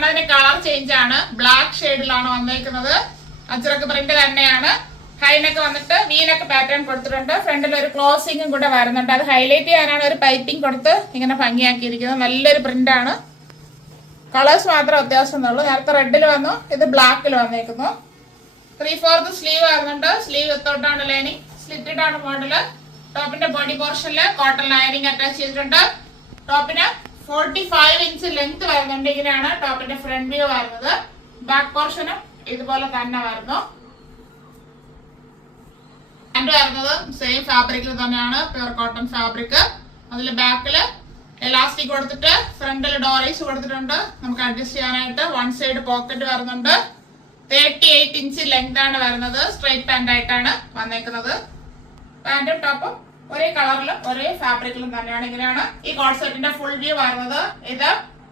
കാണുന്നതിന് colour change ആണ്. Black ഷെയ്ഡിലാണ് വന്നേക്കുന്നത്. അജ്രക്ക് പ്രിന്റ് തന്നെയാണ്. ഹൈനെക്ക് വന്നിട്ട് വീനക്ക് പാറ്റേൺ കൊടുത്തിട്ടുണ്ട്. ഫ്രണ്ടിൽ ഒരു ക്ലോസിംഗും കൂടെ വരുന്നുണ്ട്. അത് ഹൈലൈറ്റ് ചെയ്യാനാണ് ഒരു പൈപ്പിംഗ് കൊടുത്ത് ഇങ്ങനെ ഭംഗിയാക്കിയിരിക്കുന്നത്. നല്ലൊരു പ്രിന്റ് ആണ്. കളേഴ്സ് മാത്രം അത്യാവശ്യം ഉള്ളൂ. നേരത്തെ റെഡിൽ വന്നു, ഇത് ബ്ലാക്കിൽ വന്നേക്കുന്നു. 3/4 സ്ലീവ് വരുന്നുണ്ട്. സ്ലീവ് വിത്തോട്ടാണ് ലൈനിങ്. സ്ലിറ്റഡ് ആണ് മോഡല്. ടോപ്പിന്റെ ബോഡി പോർഷനിൽ കോട്ടൺ ലൈനിങ് അറ്റാച്ച് ചെയ്തിട്ടുണ്ട്. ടോപ്പിന് 45 ഇഞ്ച് ലെങ്ത് വരുന്നുണ്ട്. ഇങ്ങനെയാണ് ടോപ്പിന്റെ ഫ്രണ്ട് വ്യൂ വരുന്നത്. ബാക്ക് പോർഷനും ഇതുപോലെ തന്നെ വരുന്നു. പാന്റ് വരുന്നത് സെയിം ഫാബ്രിക്കിൽ തന്നെയാണ്, പ്യുർ കോട്ടൺ ഫാബ്രിക്. അതിൽ ബാക്കില് എലാസ്റ്റിക് കൊടുത്തിട്ട് ഫ്രണ്ടിൽ ഡോറീസ് കൊടുത്തിട്ടുണ്ട്. നമുക്ക് അഡ്ജസ്റ്റ് ചെയ്യാനായിട്ട്. വൺ സൈഡ് പോക്കറ്റ് വരുന്നുണ്ട്. 38 ഇഞ്ച് ലെങ്ത് ആണ് വരുന്നത്. സ്ട്രൈറ്റ് പാന്റ് ആയിട്ടാണ് വന്നേക്കുന്നത്. പാന്റും ടോപ്പും ഒരേ കളറിലും ഒരേ ഫാബ്രിക്കിലും തന്നെയാണ്. ഇങ്ങനെയാണ് ഈ കോഡ് സെറ്റിന്റെ ഫുൾ വ്യൂ വരുന്നത്. ഇത്